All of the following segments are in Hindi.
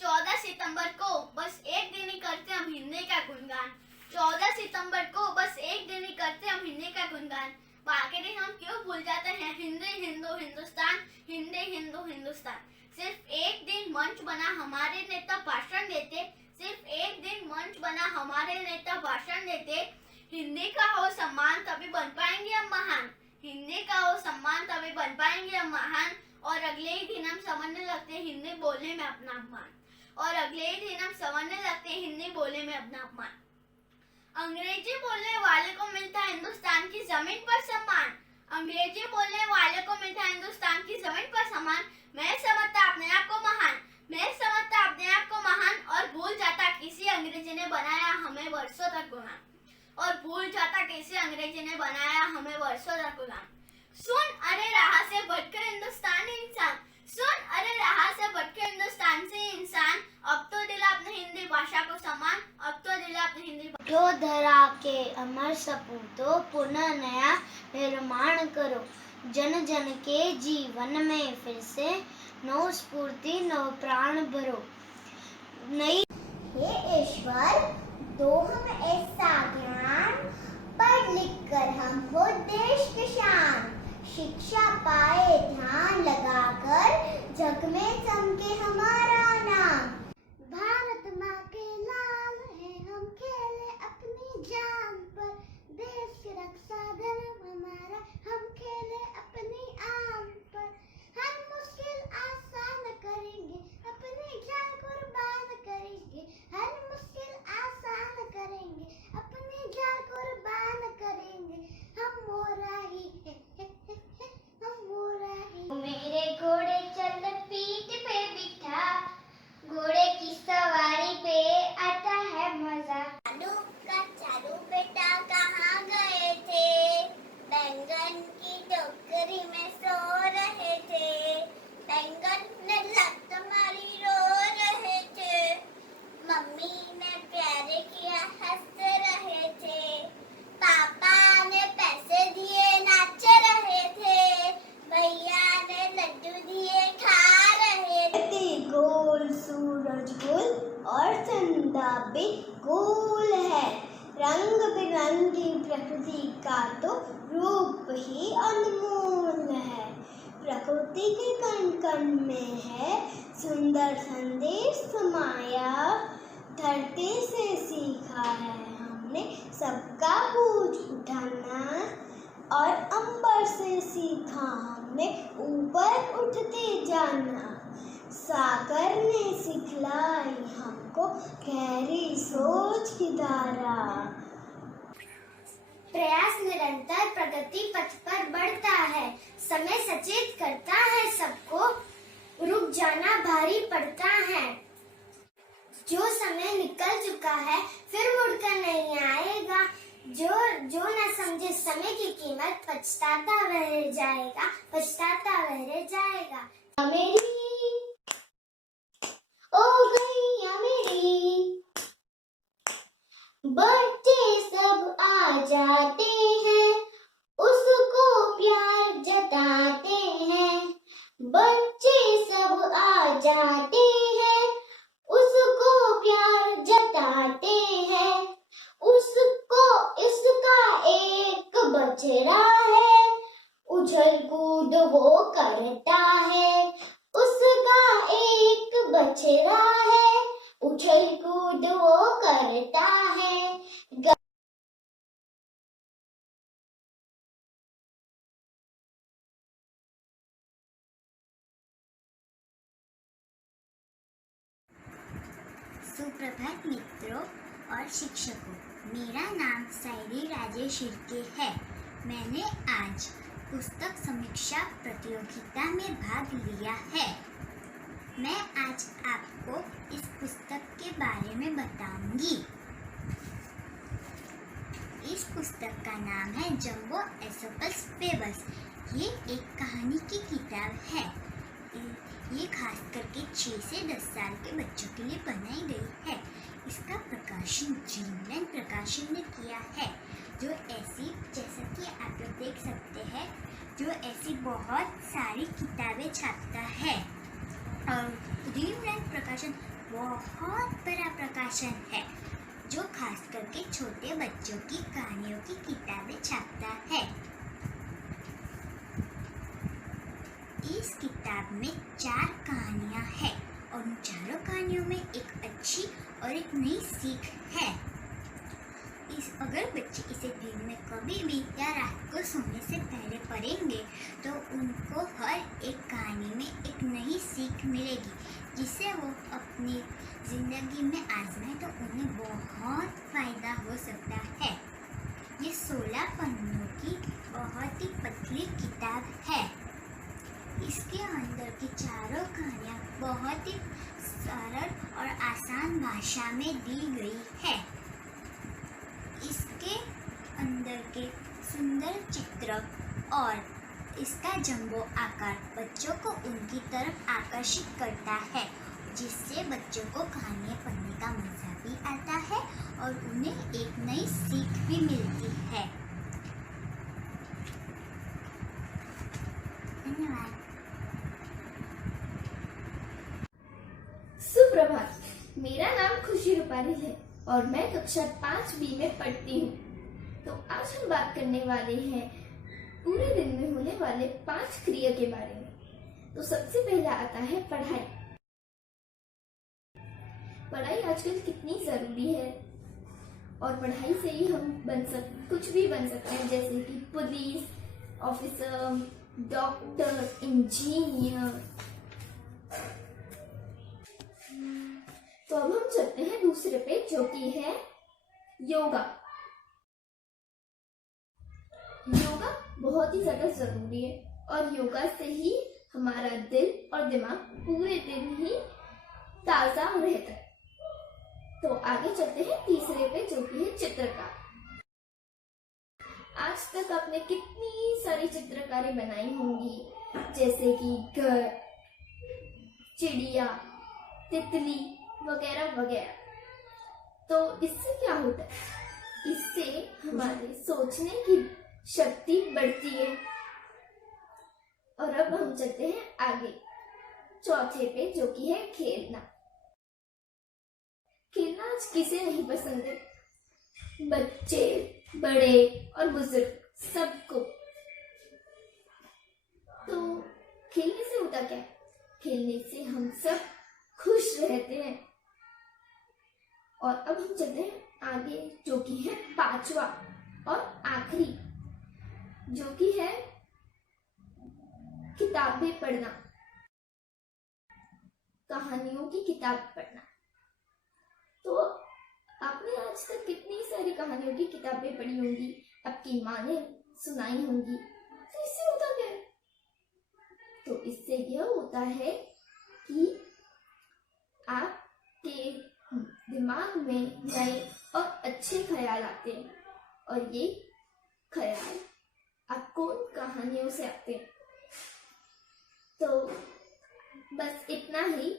14 सितंबर को बस एक दिन ही करते हम हिंदी का गुणगान। 14 सितंबर को बस एक दिन ही करते हम हिंदी का गुणगान। बाकी दिन हम क्यों भूल जाते हैं हिंदी हिंदू हिंदुस्तान, हिंदी हिंदू हिंदुस्तान। सिर्फ एक दिन मंच बना हमारे नेता भाषण देते, सिर्फ एक दिन मंच बना हमारे नेता भाषण देते। हिंदी का हो सम्मान तभी बन पाएंगे हम महान, हिंदी का हो सम्मान तभी बन पाएंगे हम महान। और अगले ही दिन हम समझने लगते हैं हिंदी बोलने में अपना अपमान, और अगले ही दिन हम समझने लगते हैं हिंदी बोलने में अपना अपमान। अंग्रेजी बोलने वाले को मिलता है हिंदुस्तान की जमीन पर सम्मान, अंग्रेजी बोलने वाले को मिलता है हिंदुस्तान की जमीन पर सम्मान। मैं समझता अपने आप को महान, मैं समझता अपने आप को महान, और भूल जाता किसी अंग्रेजी ने बनाया हमें वर्षों तक गुलाम, और भूल जाता किसी अंग्रेजी ने बनाया हमें वर्षों तक गुलाम। सुन अरे राह से बढ़कर हिंदुस्तानी इंसान, सुन अरे राह से बढ़कर हिंदुस्तान से इंसान। अब तो दिला अपनी हिंदी भाषा को सम्मान, अब तो दिला अपनी हिंदी जो धरा के अमर सपूतों पुनः नया निर्माण करो, जन जन के जीवन में फिर से नव स्फूर्ति नव प्राण भरो। नई हे ईश्वर दो हम ऐसा ज्ञान, पढ़ लिख कर हम हो देश की शान। शिक्षा पाए ध्यान लगाकर जग में चमके हमारा नाम। भारत माँ के लाल है हम खेले अपनी जान पर, देश की रक्षा धर्म हमारा हम खेले अपनी आन पर। हर मुश्किल आसान करेंगे अपनी जान कुर्बान करेंगे, हर मुश्किल आसान करेंगे अपनी जान कुर्बान करेंगे। हम मोरा ही हम मोरा ही। मेरे घोड़े चल पीठ पे बिठा, घोड़े की सवारी पे आता है मजा। चालू बेटा कहाँ गए थे, बैंगन की टोकरी में सो रहे थे। बैंगन ने लत मारी रो रहे थे, मम्मी ने प्यार किया हंस रहे थे। पापा ने पैसे दिए नाच रहे थे, भैया ने लड्डू दिए खा रहे थे। गोल सूरज गोल और चंदा भी गोल है, रंग बिरंगी प्रकृति का तो रूप ही अनमोल है। प्रकृति के कण कण में है सुंदर संदेश समाया, धरती से सीखा है हमने सबका बोझ उठाना, और अंबर से सीखा हमने ऊपर उठते जाना। सागर ने सिखलाई हमको गहरी सोच की धारा। प्रयास निरंतर प्रगति पथ पर बढ़ता है, समय सचेत करता है सबको, रुक जाना भारी पड़ता है। जो समय निकल चुका है फिर मुड़कर नहीं आएगा, जो न समझे समय की कीमत पछताता रह जाएगा, पछताता रह जाएगा। मेरी ओ गैया मेरी, बच्चे सब आ जाते हैं, उसको प्यार जताते हैं। बच्चे सब आ जाते हैं, उसको प्यार जताते हैं। उसको इसका एक बछड़ा है, उछल कूद वो करता है। उसका एक बछड़ा है, उछल कूद वो करता है। सुप्रभात मित्रों और शिक्षकों, मेरा नाम सायरी राजेश शिर्के है। मैंने आज पुस्तक समीक्षा प्रतियोगिता में भाग लिया है। मैं आज आपको इस पुस्तक के बारे में बताऊंगी। इस पुस्तक का नाम है जंबो एसोपस फेबल्स। ये एक कहानी की किताब है। ये खास करके 6 से 10 साल के बच्चों के लिए बनाई गई है। इसका प्रकाशन ड्रीमलैंड प्रकाशन ने किया है, जो ऐसी, जैसा कि आप लोग देख सकते हैं, जो ऐसी बहुत सारी किताबें छापता है। और ड्रीमलैंड प्रकाशन बहुत बड़ा प्रकाशन है जो खास करके छोटे बच्चों की कहानियों की किताबें छापता है। इस किताब में 4 कहानियां हैं और उन चारों कहानियों में एक अच्छी और एक नई सीख है। अगर बच्चे इसे दिन में कभी भी या रात को सोने से पहले पढ़ेंगे तो उनको हर एक कहानी में एक नई सीख मिलेगी जिससे वो अपनी ज़िंदगी में आजमाएं तो उन्हें बहुत फ़ायदा हो सकता है। ये 16 पन्नों की बहुत ही पतली किताब है। इसके अंदर की चारों कहानियाँ बहुत ही सरल और आसान भाषा में दी गई है। इसके अंदर के सुंदर चित्र और इसका जंबो आकार बच्चों को उनकी तरफ आकर्षित करता है जिससे बच्चों को कहानियाँ पढ़ने का मज़ा भी आता है और उन्हें एक नई सीख भी मिलती है। धन्यवाद। सुप्रभात, मेरा नाम खुशी रूपाली है और मैं कक्षा 5B में पढ़ती हूँ। तो आज हम बात करने वाले हैं पूरे दिन में होने वाले 5 क्रिया के बारे में। तो सबसे पहला आता है पढ़ाई। पढ़ाई आजकल कितनी जरूरी है और पढ़ाई से ही हम कुछ भी बन सकते हैं, जैसे कि पुलिस ऑफिसर, डॉक्टर, इंजीनियर। तो अब हम चलते हैं दूसरे पे जो कि है योगा। योगा बहुत ही ज्यादा जरूरी है और योगा से ही हमारा दिल और दिमाग पूरे दिन ही ताजा रहता है। तो आगे चलते हैं तीसरे पे जो कि है चित्रकार। आज तक आपने कितनी सारी चित्रकारें बनाई होंगी, जैसे कि घर, चिड़िया, तितली वगैरह वगैरह। तो इससे क्या होता है? इससे हमारे सोचने की शक्ति बढ़ती है। और अब हम चलते हैं आगे चौथे पे जो कि है खेलना। खेलना आज किसे नहीं पसंद है? बच्चे, बड़े और बुजुर्ग सबको। तो खेलने से होता क्या? खेलने से हम सब खुश रहते हैं। और अब हम चलते हैं आगे जो कि है 5वां और आखिरी, जो कि है किताबें पढ़ना, कहानियों की किताब पढ़ना। तो आपने आज तक कितनी सारी कहानियों की किताबें पढ़ी होंगी, आपकी माँ ने सुनाई होंगी। तो इससे होता क्या है? तो इससे यह होता है कि आपके दिमाग में नए और अच्छे ख्याल आते हैं और ये ख्याल आपको उन कहानियों से आते हैं। तो बस इतना ही।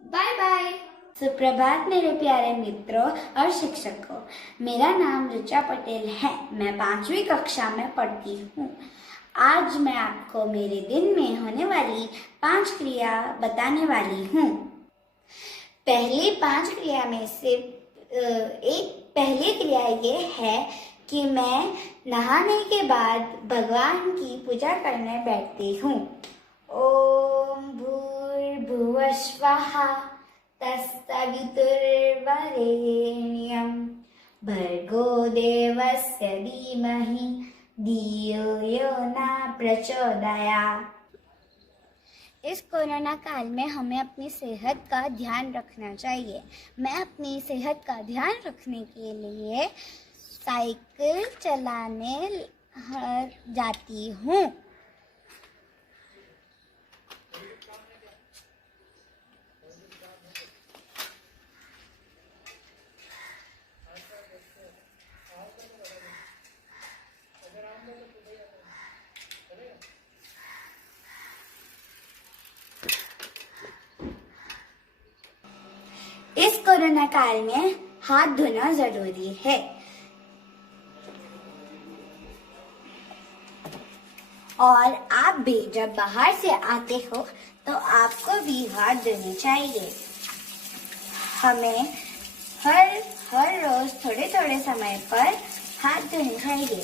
Bye bye. सुप्रभात मेरे प्यारे मित्रों और शिक्षकों, मेरा नाम ऋचा पटेल है। मैं 5वीं कक्षा में पढ़ती हूँ। आज मैं आपको मेरे दिन में होने वाली 5 क्रिया बताने वाली हूँ। पहली 5 क्रिया में से पहली क्रिया ये है कि मैं नहाने के बाद भगवान की पूजा करने बैठती हूँ। ओम भूर्भुवः स्वः तत्सवितुर्वरेण्यं भर्गो देवस्य धीमहि धियो यो न प्रचोदयात्। इस कोरोना काल में हमें अपनी सेहत का ध्यान रखना चाहिए। मैं अपनी सेहत का ध्यान रखने के लिए साइकिल चलाने जाती हूँ। इस कोरोना काल में हाथ धोना जरूरी है। और आप भी जब बाहर से आते हो तो आपको भी हाथ धोने चाहिए। हमें हर रोज थोड़े थोड़े समय पर हाथ धोने चाहिए।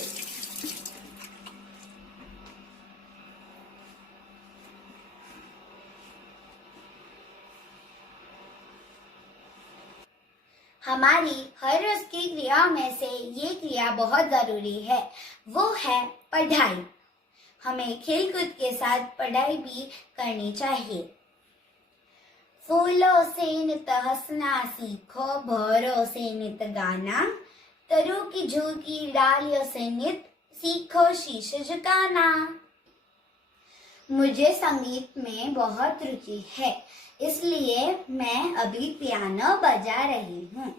हमारी हर रोज की क्रियाओं में से ये क्रिया बहुत जरूरी है, वो है पढ़ाई। हमें खेलकूद के साथ पढ़ाई भी करनी चाहिए। फूलों से नित हंसना सीखो, भौरों से नित गाना, तरु की झुकी डालियों से नित सीखो शीश झुकाना। मुझे संगीत में बहुत रुचि है, इसलिए मैं अभी पियानो बजा रही हूँ।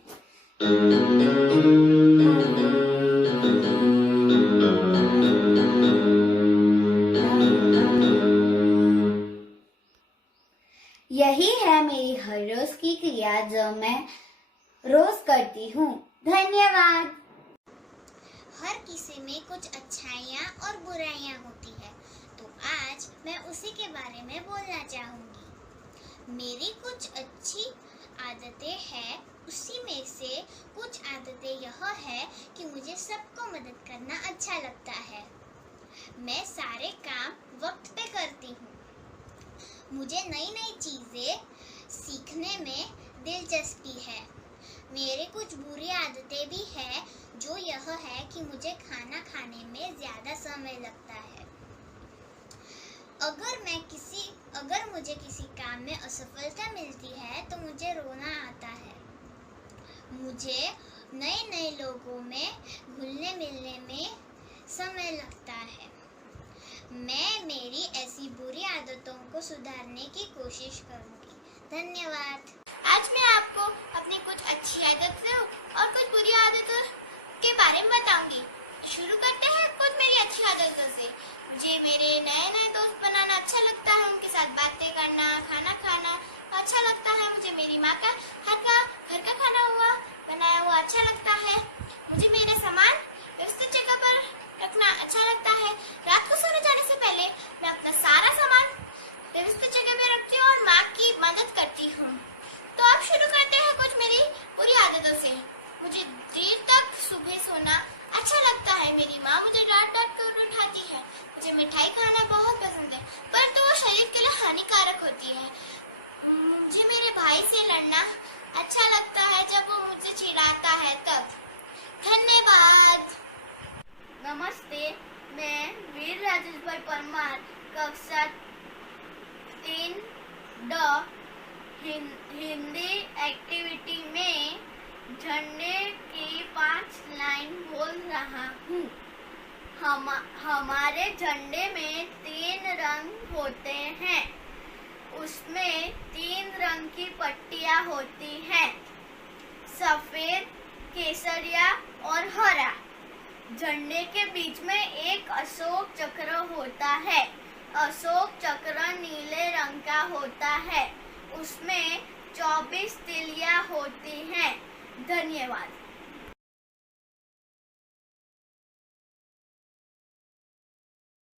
यही है मेरी हर रोज की क्रिया जो मैं रोज करती हूँ। धन्यवाद। हर किसी में कुछ अच्छाइयाँ और बुराइयाँ होती है, तो आज मैं उसी के बारे में बोलना चाहूँगी। मेरी कुछ अच्छी आदतें हैं, उसी में से कुछ आदतें यह है कि मुझे सबको मदद करना अच्छा लगता है। मैं सारे काम वक्त पे करती हूँ। मुझे नई नई चीज़ें सीखने में दिलचस्पी है। मेरे कुछ बुरी आदतें भी हैं, जो यह है कि मुझे खाना खाने में ज़्यादा समय लगता है। अगर मुझे किसी काम में असफलता मिलती है तो मुझे रोना आता है। मुझे नए लोगों में घुलने मिलने में समय लगता है। मैं मेरी ऐसी बुरी आदतों को सुधारने की कोशिश करूंगी। धन्यवाद। आज मैं आपको अपनी कुछ अच्छी आदतों और कुछ बुरी आदतों के बारे में बताऊंगी। शुरू करते हैं कुछ मेरी अच्छी आदतों से। मुझे मेरे नए दोस्त बनाना अच्छा लगता है, उनके साथ बातें करना, खाना खाना अच्छा लगता है। मुझे मेरी माँ का हाथ का घर का बनाया हुआ अच्छा लगता है। मुझे मेरे सामान व्यवस्थित जगह पर रखना अच्छा लगता है। रात को सोने जाने से पहले मैं अपना सारा सामान व्यवस्थित जगह में रखती हूँ और माँ की मदद करती हूँ। तो अब शुरू करते हैं कुछ मेरी बुरी आदतों से। मुझे देर तक सुबह सोना अच्छा लगता है। मेरी माँ मुझे डांट कर उठाती है। मुझे मिठाई खाना बहुत पसंद है, परंतु वो शरीर के लिए हानिकारक होती है। मुझे मेरे भाई से लड़ना अच्छा लगता है, जब वो मुझे चिढ़ाता है तब। धन्यवाद। नमस्ते, मैं वीर राजेश भाई परमार, कक्षा 3D हिंदी एक्टिविटी में झंडे की 5 लाइन बोल रहा हूँ। हमारे झंडे में 3 रंग होते हैं। उसमें 3 रंग की पट्टियाँ होती हैं, सफेद, केसरिया और हरा। झंडे के बीच में एक अशोक चक्र होता है। अशोक चक्र नीले रंग का होता है। उसमें 24 तिलियां होती हैं। धन्यवाद।